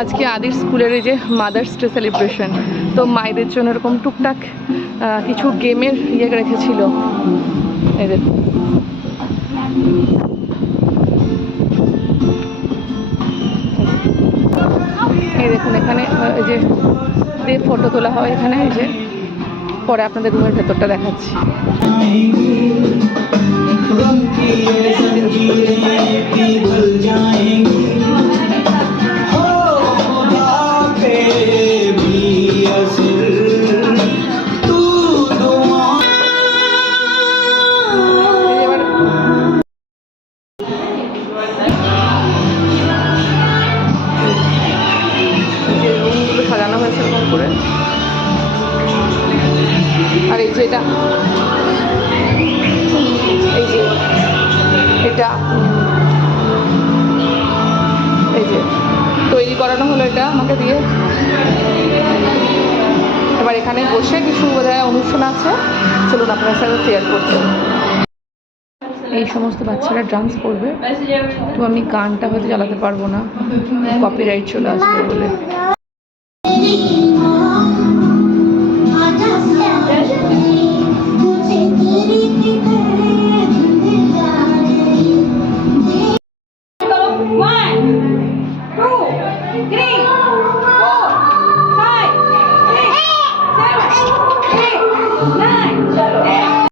আজকে আদির স্কুলের এই যে মাদার্স ডে সেলিব্রেশন, তো মায়েদের জন্য এরকম টুকটাক কিছু গেমের ইয়ে রেখেছিল। এই দেখুন, এই দেখুন এখানে এই যে ফটো তোলা হয় এখানে। এই যে পরে আপনাদের রুমের ভেতরটা দেখাচ্ছি। সাজানো হয়েছে এরকম করে। আর এই যে এটা, এই যে এটা এই যে তৈরি করানো হলো এটা আমাকে দিয়ে। এবার এখানে বসে কিছু বোধহয় অনুষ্ঠান আছে, চলুন আপনার সাথে শেয়ার করতে। এই সমস্ত বাচ্চারা ডান্স করবে, তো আমি গানটা হয়তো চালাতে পারবো না, কপিরাইট চলে আসবে বলে।